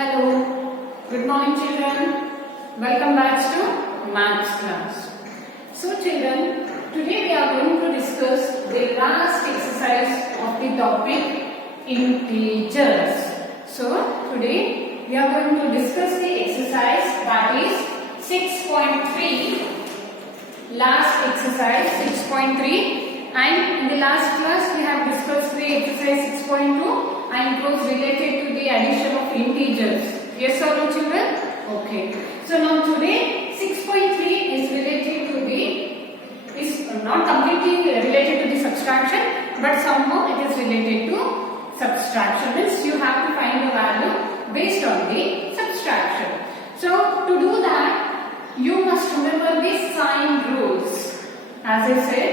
Hello, good morning children. Welcome back to maths class. So children, today we are going to discuss the last exercise of the topic integers. So today we are going to discuss the exercise that is 6.3. Last exercise 6.3, and in the last class we have discussed the exercise 6.2 and it was related to the addition of integers. Yes or no children? Okay. So now today 6.3 is related to the, is not completely related to the subtraction, but somehow it is related to subtraction. Means you have to find the value based on the subtraction. So to do that, you must remember the sign rules. As I said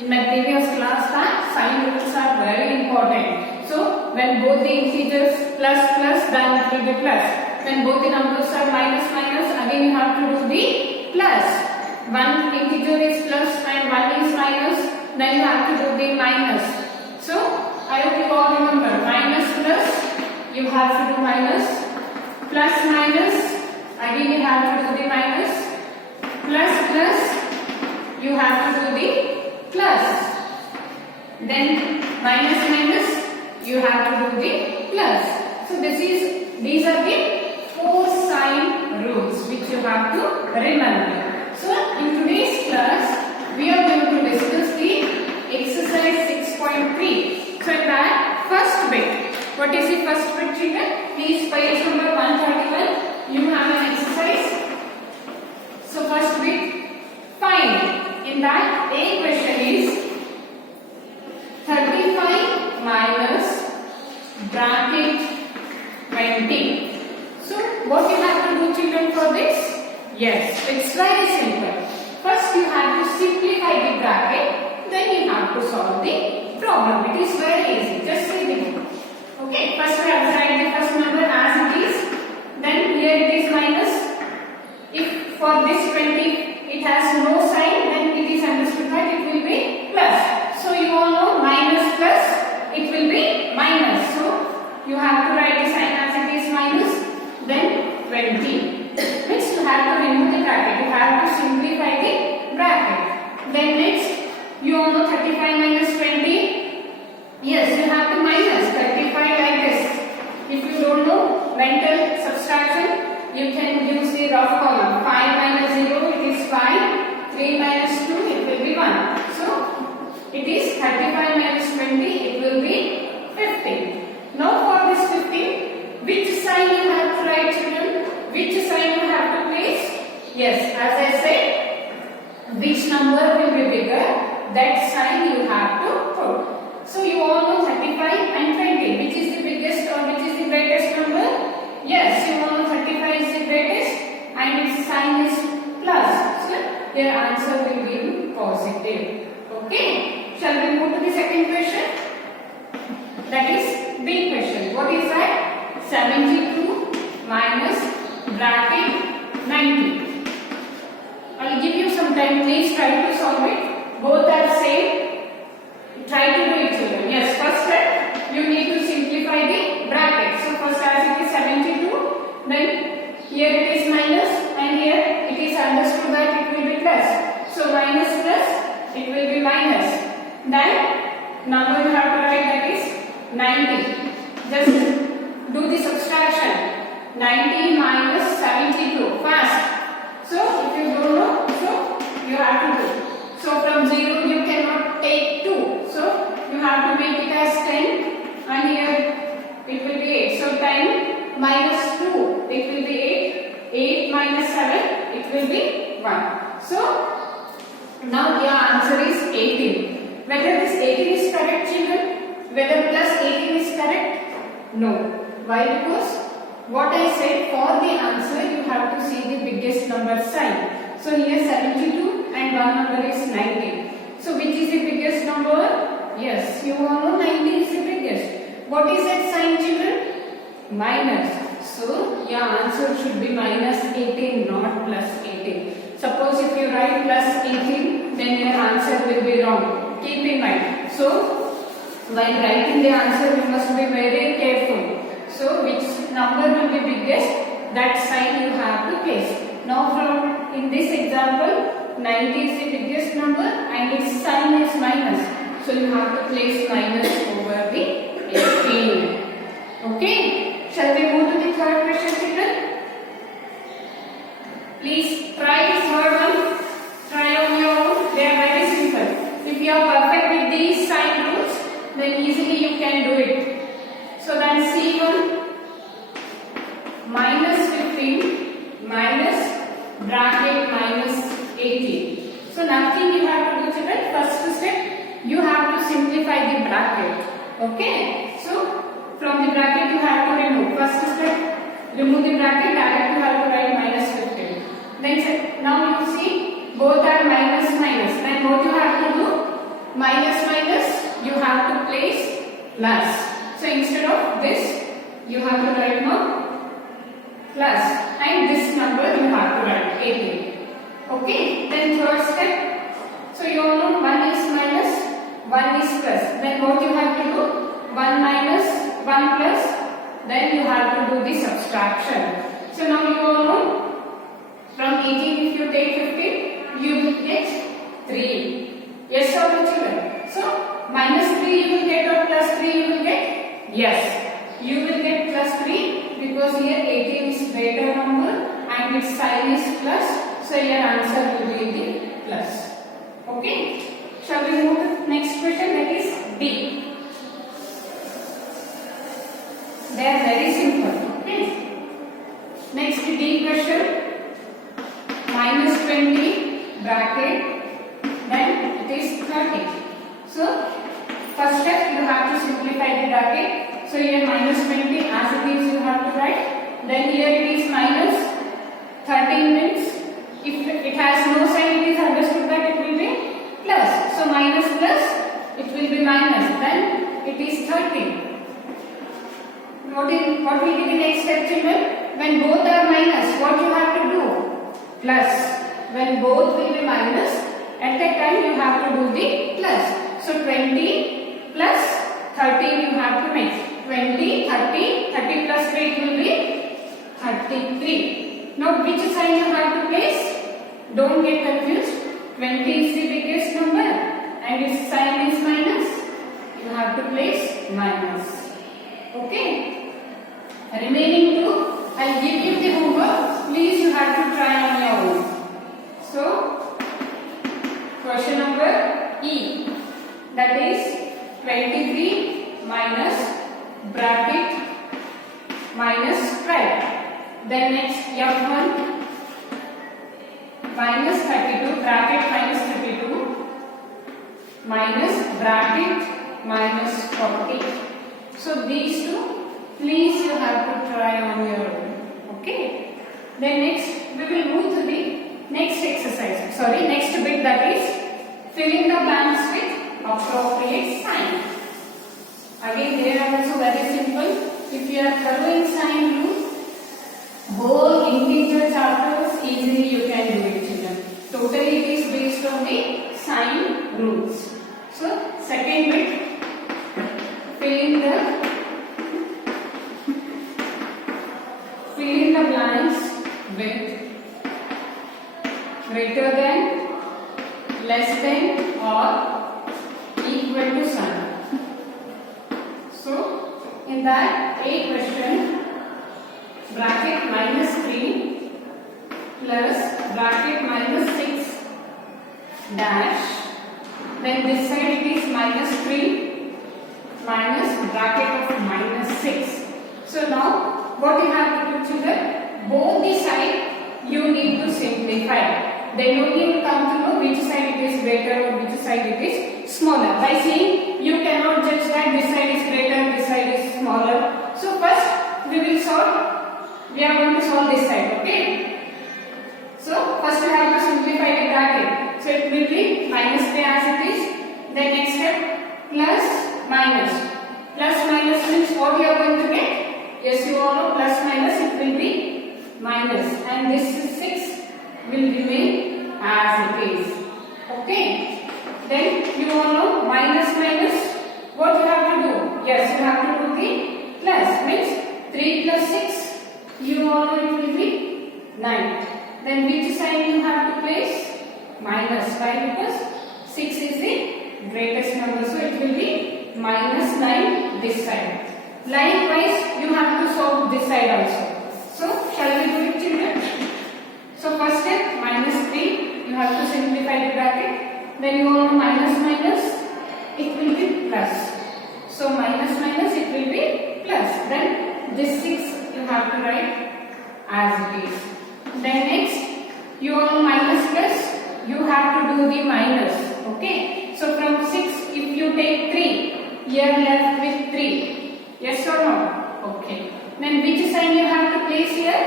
in my previous class, that sign rules are very important. So when both the integers plus plus, then it will be plus. When both the numbers are minus minus, again you have to do the plus. One integer is plus and one is minus, then you have to do the minus. So I hope you all remember, minus plus, you have to do minus, plus minus, again you have to do the minus, plus plus, you have to do the plus, then minus minus, you have to do the plus. So these are the 4 sign rules which you have to remember. So in today's class we are going to discuss the exercise 6.3. So in that first bit, what is the first bit children? Please page number 131. You have an exercise. So first bit, find. In that A question is 35 minus bracket 20. So what you have to do children for this? Yes, it's very simple. First you have to simplify the bracket, then you have to solve the problem. It is very easy. Just see the okay, first we have to write the first number as it is. Then here it is minus. If for this 20 it has no sign, then it is understood that it will be plus. So you all know minus plus, it will be minus. So you have to write the sign as it is minus, then 20. Next you have to remove the bracket. You have to simplify the bracket. Then next you all know 35 minus 20. Yes, you have to minus 35 like this. If you don't know mental subtraction, you can use the rough column. 5 minus 0, it is 5. 3 minus 2, it will be 1. So it is 35 minus 20, it will be 15. Now for this 15, which sign you have to write children? Which sign you have to place? Yes, as I said, which number will be bigger, that sign you have to put. So you all know 35 and 20. Which is the biggest or which is the greatest number? Yes, you all know 35 is the greatest and its sign is plus. So your answer will be positive. Okay. Shall we move to the second question? That is big question. What is that? 72 minus bracket 90. I will give you some time. Please try to solve it. Both are same. Try to do it children. Yes, first step you need to simplify the bracket. So first as it is 72, then here it is minus and here it is understood that it will be plus. So minus plus, it will be minus. Then number you have to write that is 90. Just do the subtraction. 90 minus 72. Fast. So if you don't know, so you have to do. So from 0 you cannot take 2. So you have to make it as 10 and here it will be 8. So 10 minus 2, it will be 8. 8 minus 7, it will be 1. So now your answer is 18. Whether this 18 is correct children? Whether plus 18 is correct? No. Why? Because what I said, for the answer you have to see the biggest number sign. So here 72 and one number is 90. So which is the biggest number? Yes, you all know 90 is the biggest. What is that sign children? Minus. So your answer should be minus 18, not plus 18. Suppose if you write plus 18, then your answer will be wrong. Keep in mind. So while writing the answer, you must be very careful. So which number will be biggest, that sign you have to place. Now from in this example, 90 is the biggest number and its sign is minus. So you have to place minus over the 18. Okay. Shall we move to the third question, children? Please try the third one. Try on your own. They are very simple. If you are perfect with these sign rules, then easily you can do it. So then C1 minus 15 minus bracket minus 18. So nothing you have to do, children. First step, you have to simplify the bracket. Okay. So from the bracket you have to remove. First step, remove the bracket. Direct you have to write minus 15. Then now you see both are minus minus. Then what you have to do? Minus minus you have to place plus. So instead of this, you have to write now plus, and this number you have to write 18. Okay. Then third step. So you all know 1 is minus, 1 is plus. Then what you have to do? 1 minus, 1 plus. Then you have to do the subtraction. So now you all know from 18 if you take 15, you will get 3. Yes or no, children? So minus 3 you will get or plus 3 you will get? Yes, you will get plus 3 because here 18 is greater number and its sign is plus. So your answer will be the plus. Okay. Shall we move to the next question, that is D. They are very simple. Okay. Next D question. Minus 20 bracket, then it is 30. So first step, you have to simplify the bracket. So here minus 20 as it is you have to write. Then here it is minus 13 means if it has no sign, it is understood that it will be plus. So minus plus, it will be minus. Then it is 30. What will be the next step, children? When both are minus, what you have to do? Plus. When both will be minus, at that time you have to do the plus. So 20 plus 30 you have to make. 20, 30, 30 plus 3 it will be 33. Now which sign you have to place? Don't get confused. 20 is the biggest number and its sign is minus. You have to place minus. Okay. Remaining two, I'll give you the homework. Please you have to try on your own. So, question number E, that is 23 minus bracket minus 12. Then next F1 minus 32 bracket minus 32 minus bracket minus 40. So these two, please you have to try on your own. Okay. Then next we will move to the next exercise. Next bit, that is filling the blanks with appropriate sign. Again, they are also very simple. If you are following sign rule, whole integer chapters easily you can do it, children. Totally it is based on the sign rules. So second bit, filling the blanks with greater than, less than or equal to sign. So in that A question, bracket minus 3 plus bracket minus 6 dash, then this side it is minus 3 minus bracket of minus 6. So now what you have to do, children? Both the side you need to simplify. Then only you will come to know which side it is greater or which side it is smaller. By seeing, you cannot judge that this side is greater, this side is smaller. So first we will solve. We are going to solve this side. Okay. So first we have to simplify the bracket. So it will be minus 3 as it is. Then next step, plus minus. Plus minus means what we are going to get? Yes, you all know plus minus it will be minus, and this 6 will remain as it is. Okay. Then you all know minus minus. What you have to do? Yes, you have to do the plus, means 3 plus 6, you all know it will be 9. Then which sign you have to place? Minus. Why? Because 6 is the greatest number, so it will be minus 9 this side. Likewise, you have to solve this side also. So, shall we do it, children? So, first step, minus 3, you have to simplify the bracket. Then you all know minus minus, it will be plus. So, minus minus, it will be plus. Then, this 6 you have to write as it is. Then next, you all know minus plus, you have to do the minus. Okay. So, from 6, if you take 3, you are left with 3. Yes or no? Okay. Then which sign you have to place here?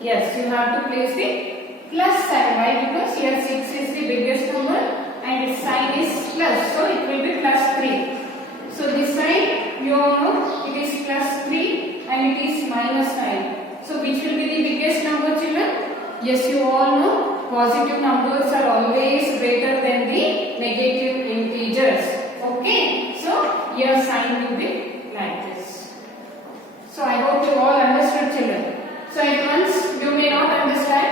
Yes, you have to place the plus sign. Why? Because here 6 is the biggest number and its sign is plus. So it will be plus 3. So this sign you all know it is plus 3 and it is minus 9. So which will be the biggest number, children? Yes, you all know positive numbers are always greater than the negative integers. Okay. So your sign will be like this. So I hope you all understood, children. So at once you may not understand,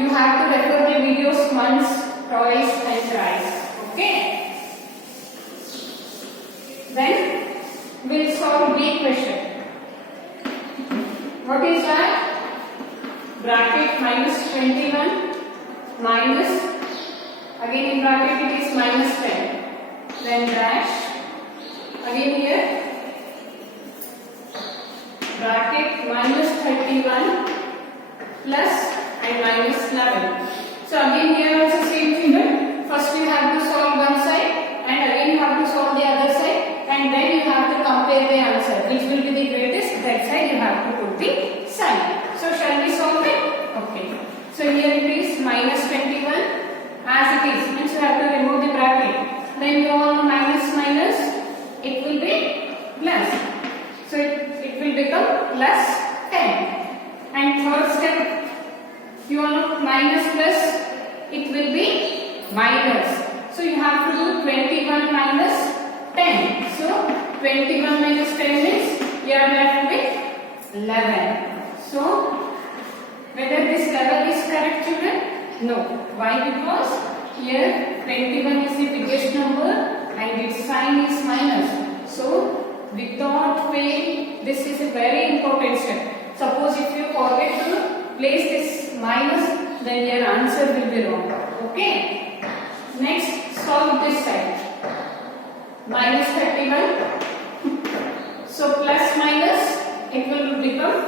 you have to refer the videos once, twice and thrice. Okay. Then we'll solve B question. What is that? Bracket minus 21 minus, again in bracket it is minus 10. Then dash. Again here bracket minus 31 plus and minus 11. So again here also same figure. First you have to solve one side and again you have to solve the other side and then you have to compare the answer. Which will be the greatest, that side you have to put the sign. So shall we solve it? Okay. So here it is minus 21 as it is. Means you have to remove the bracket. Then you all minus minus, it will be plus. So it will become plus 10. And third step, you all know minus plus, it will be minus. So you have to do 21 minus 10. So 21 minus 10 is you are left with 11. So whether this level is correct, children? No. Why? Because here 21 is the biggest number and its sign is minus. So without fail, this is a very important step. Suppose if you forget to place this minus, then your answer will be wrong. Okay. Next, solve this side. Minus 31. So plus minus, it will become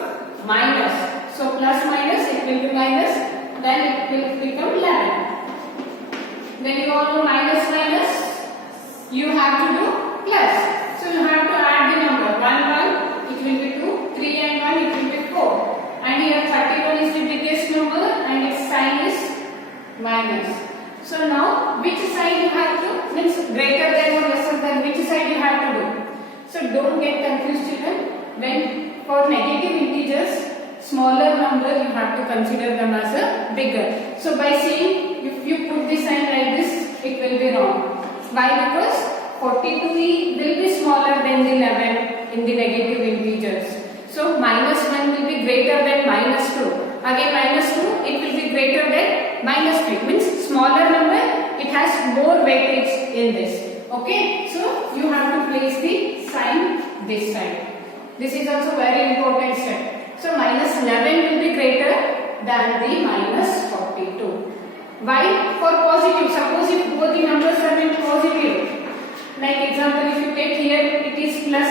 minus. So plus minus, it will be minus. Then it will become 11. Then you all know minus minus, you have to do plus. So you have to add the number 1, 1, it will be 2, 3 and 1, it will be 4. And here 31 is the biggest number and its sign is minus. So now which side you have to, means greater than or lesser than, which side you have to do. So don't get confused, children. When for negative integers, smaller number you have to consider them as a bigger. So by saying if you put the sign like this, it will be wrong. Why? Because 42 will be smaller than the 11 in the negative integers. So minus 1 will be greater than minus 2. Again minus 2, it will be greater than minus 3. Means smaller number, it has more weightage in this. Okay. So you have to place the sign this side. This is also very important step. So minus 11 will be greater than the minus 42. Why? For positive. Suppose if both the numbers are in positive. Like example, if you take here it is plus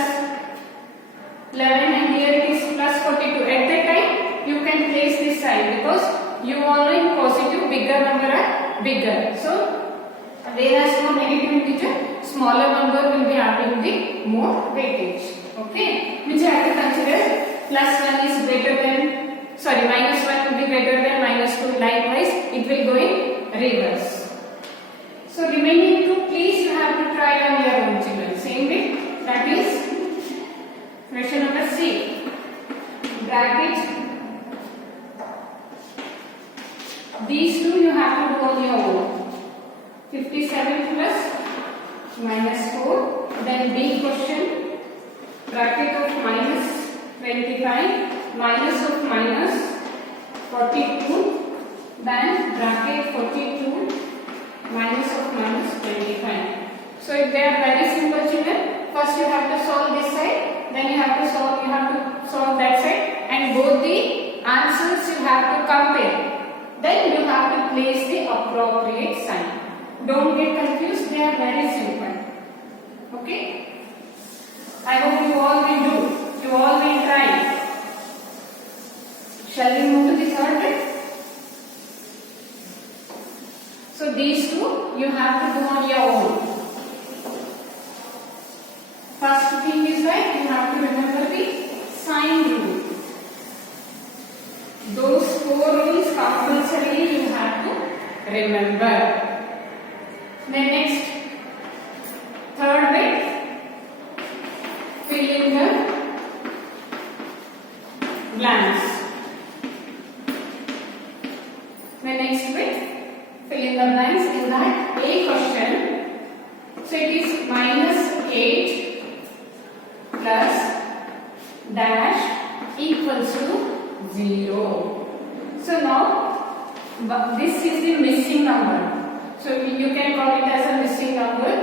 11 and here it is plus 42. At that time you can place this sign because you all know in positive bigger number are bigger. So whereas for negative integer smaller number will be having the more weightage. Okay, which I have to consider plus 1 is greater than, sorry, minus 1 will be greater than minus 2. Likewise, it will go in reverse. So remaining 2, please you have to try on your own, children. Same way, that is question number C. Bracket. These two you have to do on your own. 57 plus minus 4. Then B question. Bracket of minus 25 minus of minus 42, then bracket 42 minus of minus 25. So if they are very simple children, first you have to solve this side, then you have to solve that side, and both the answers you have to compare. Then you have to place the appropriate sign. Don't get confused, they are very simple. Okay? I hope you all will do. You all will try. Shall we move to the third bit? So these two you have to do on your own. First thing is that you have to remember the sign rule. Those 4 rules compulsorily you have to remember. Then next, third bit, fill in the blanks. The next bit, fill in the blanks in that A question. So it is minus 8 plus dash equals to 0. So now this is the missing number. So you can call it as a missing number.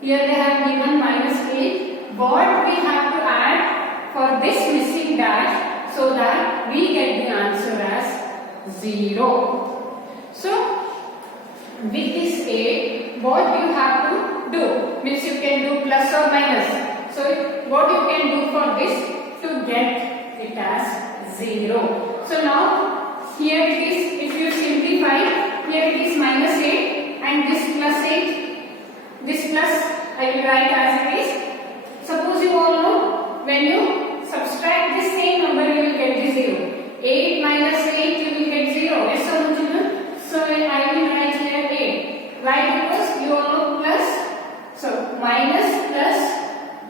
Here they have given minus 8. What we have to add for this missing dash so that we get the answer as 0. So with this 8, what you have to do means you can do plus or minus. So what you can do for this to get it as 0. So now here it is, if you simplify, here it is minus 8 and this plus 8, this plus I will write as it is. Suppose you all know when you subtract this same number you will get the 0. 8 minus 8 you will get 0. Yes or no children? So I will write here 8. Why? Because you all know plus. So minus plus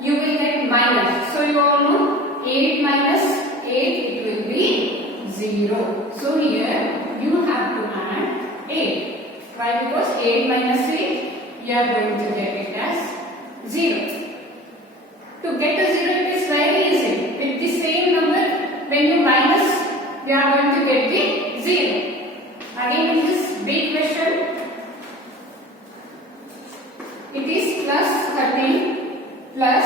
you will get minus. So you all know 8 minus 8 it will be 0. So here you have to add 8. Why? Because 8 minus 8 you are going to get it as 0. To get a 0 it is very easy. With the same number when you minus you are going to get the 0. Again in this big question it is plus 13 plus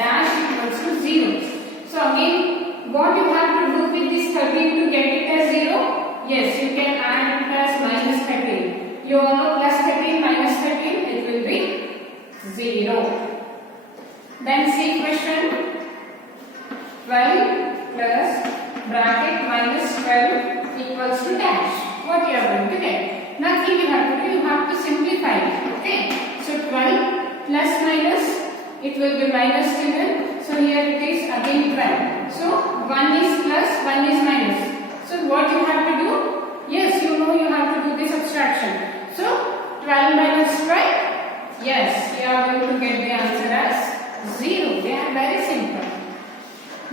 dash equals to 0. So again what you have to do with this 13 to get it as 0? Yes, you can add it as minus 13. You all know plus 13 minus 13 it will be 0. Then see question 12 plus bracket minus 12 equals to dash. What you are going to get? Nothing you have to do, you have to simplify it. Okay. So 12 plus minus it will be minus children. So here it is again 12. So 1 is plus, 1 is minus. So what you have to do? Yes, you know you have to do this subtraction. So 12 minus 12. Yes, you are going to get the answer as 0. They are very simple.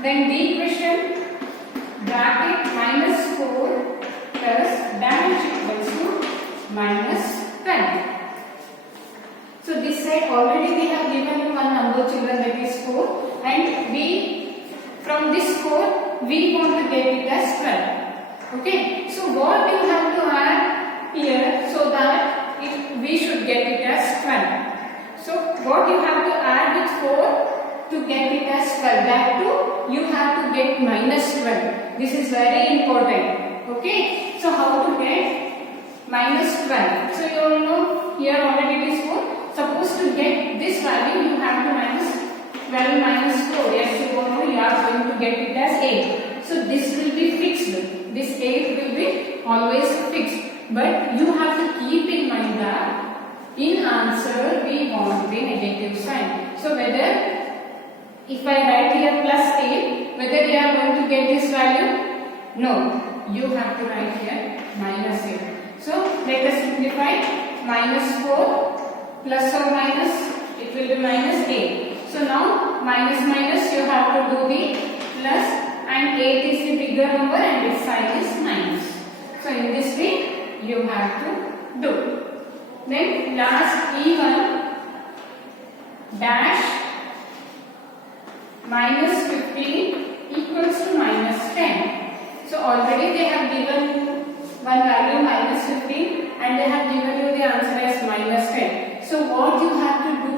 Then the question bracket minus 4 plus dash equals to minus 10. So this side already they have given you one number children, that is 4, and we from this 4 we want to get it as 12. Okay. So what you have to add here so that we should get it as 12. So what you have to add with 4 to get it as 12. That too you have to get minus 12. This is very important. Okay. So how to get minus 12? So you all know here already it is 4. Suppose to get this value you have to minus 12 minus 4. Yes, you all know you are going to get it as 8. So this will be fixed. This 8 will be always fixed. But you have to keep in mind that in answer we want the negative sign. So whether if I write here plus 8, whether you are going to get this value? No. You have to write here minus 8. So let us simplify. Minus 4 plus or minus, it will be minus 8. So now minus minus you have to do the plus, and 8 is the bigger number and its sign is minus. So in this way you have to do. Then last E1 dash minus 15 equals to minus 10. already they have given one value minus 15 and they have given you the answer as minus 10. So what you have to do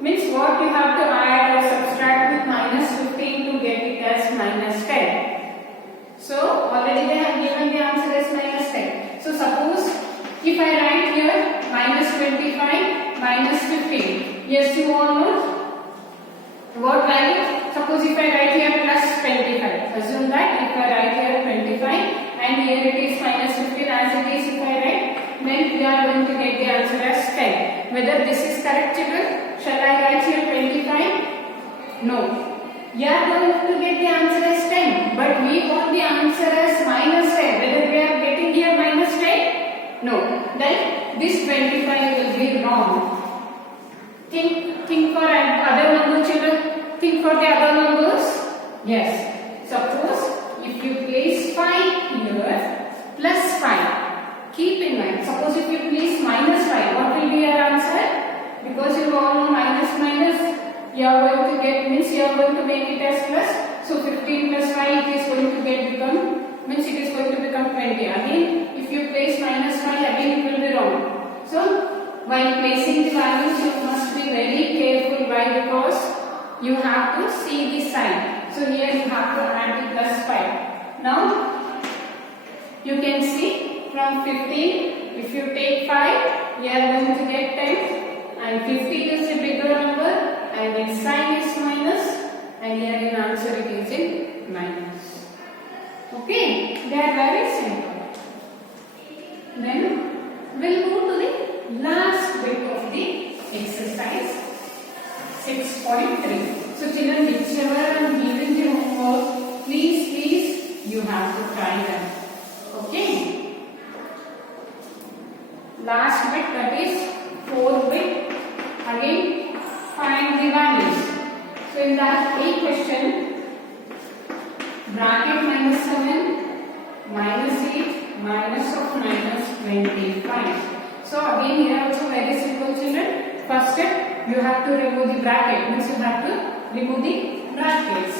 means what you have to add or subtract with minus 15 to get it as minus 10. So already they have given the answer as minus 10. So suppose if I write here minus 25 minus 15. Yes, you all know what value? Suppose if I write here plus 25. Assume that if I write here 25 and here it is minus 15 as it is if I write, then we are going to get the answer as 10. Whether this is correct, children? Shall I write here 25? No. You are going to get the answer as 10. But we want the answer as minus 10. Whether we are getting here minus 10? No. Then this 25 will be wrong. Think for other numbers, children. Think for the other numbers. Yes. Suppose if you place 5 here plus 5. Keep in mind. Suppose if you place minus 5, what will be your answer? Because you all know minus minus, you are going to get means you are going to make it as plus. So 15 plus 5 it is going to means it is going to become 20. Again, if you place minus 5, again it will be wrong. So while placing the values, you must be very careful. Why? Because you have to see the sign. So here you have to add the plus 5. Now you can see from 15, if you take 5, you are going to get 10. And 15 is a bigger number and its sign is minus, and here in answer it is in minus. Okay, they are very simple. Then we'll go to the last bit of the exercise 6.3. So children, whichever I am giving the homework, please you have to try them. Okay. Last bit, that is 4th bit. Again, find the values. So in that question, bracket minus 7, minus 8, minus of minus 25. So again here also very simple, children. First step, you have to remove the bracket. Means you have to remove the brackets.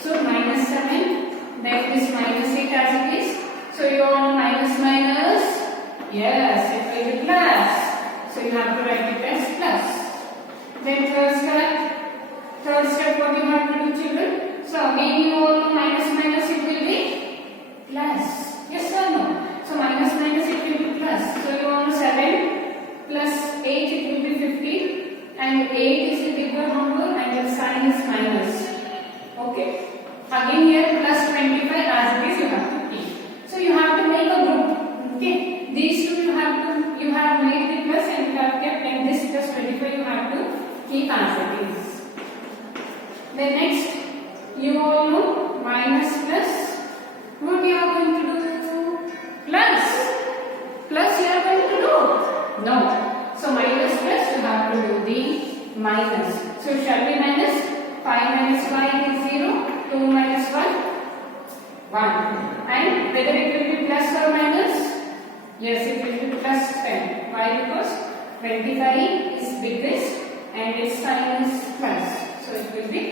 So minus 7, then this minus 8 as it is. So you want minus minus. Yes, it will be plus. So you have to write it as plus. Then third step what you have to do, children? So again you all know minus minus it will be plus. Yes or no? So minus minus it will be plus. So you all know 7 plus 8 it will be 15 and 8 is the bigger number and its sign is minus. Okay. Again here plus 25 as it is you have to keep. So you have to make a group. Okay. These two you have made the plus and you have kept, and this plus 25 you have to keep as it is. Then next, you all know minus plus. What you are going to do? Plus. Plus you are going to do? No. So minus plus you have to do the minus. So shall we minus? 5 minus 5 is 0. 2 minus 1? 1. And whether it will be plus or minus? Yes, it will be plus 10. Why? Because 25 is biggest and its sign is plus. So it will be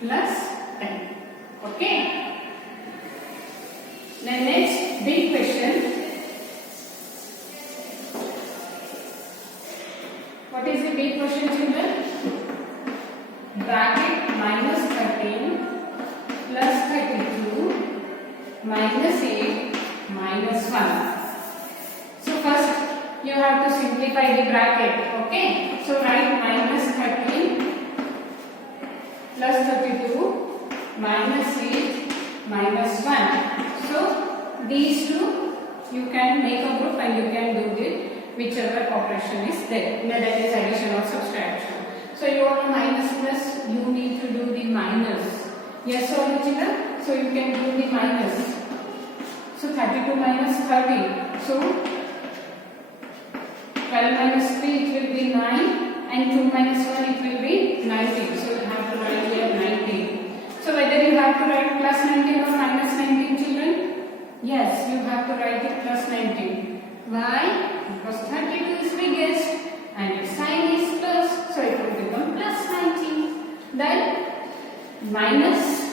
plus 10. Okay. Then next big question. What is the big question, children? Bracket minus 13 plus 32 minus 8 minus 1. So first you have to simplify the bracket. Okay. So write minus 13 plus 32 minus 8 minus 1. So these two you can make a group and you can do the whichever operation is there. That is addition or subtraction. So you want minus plus, you need to do the minus. Yes or no, children? So you can do the minus. So 32 minus 30. So 12 minus 3 it will be 9 and 2 minus 1 it will be 19. So you have to write here 19. So whether you have to write plus 19 or minus 19, children? Yes, you have to write it plus 19. Why? Because 32 is biggest and its sign is plus, so it will become plus 19. Then minus,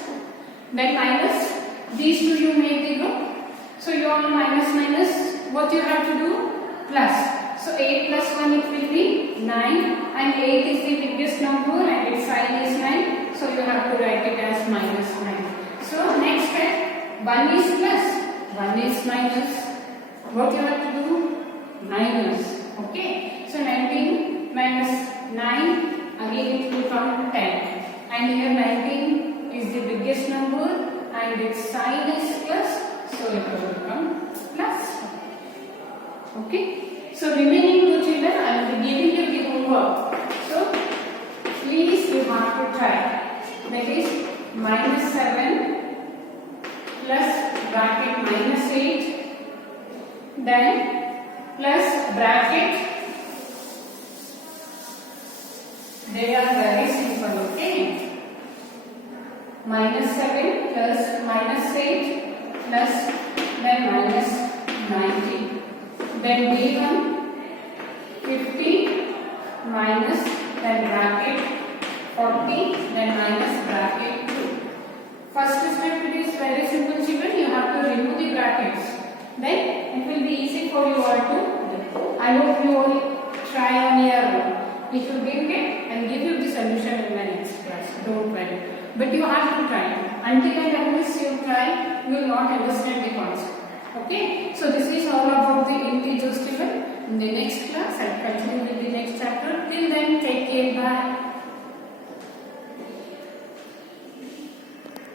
these two you make the group So you all minus minus, what you have to do? Plus. So 8 plus 1 it will be 9, and 8 is the biggest number and its sign is 9. So you have to write it as minus 9. So next step, 1 is plus, 1 is minus. What you have to do? Minus. Okay. So 19 minus 9, again it will come 10. And here 19 is the biggest number and its sign is plus. So it will become plus. Okay. So remaining two children, I will be giving you the homework. So please you have to try. That is minus 7 plus bracket minus 8, then plus bracket. They are very simple, okay? Minus 7 plus minus 8 plus then minus 90. Then D1 50 minus then bracket 40 then minus bracket 2. First step, it is very simple children. You have to remove the brackets. Then it will be easy for you all to do. I hope you all try on your own. It will be okay and give you the solution in the next class. Don't worry. But you have to try. Until and unless you try, you will not understand the concept. Okay? So this is all about the integers children. In the next class, I will continue with the next chapter. Till then,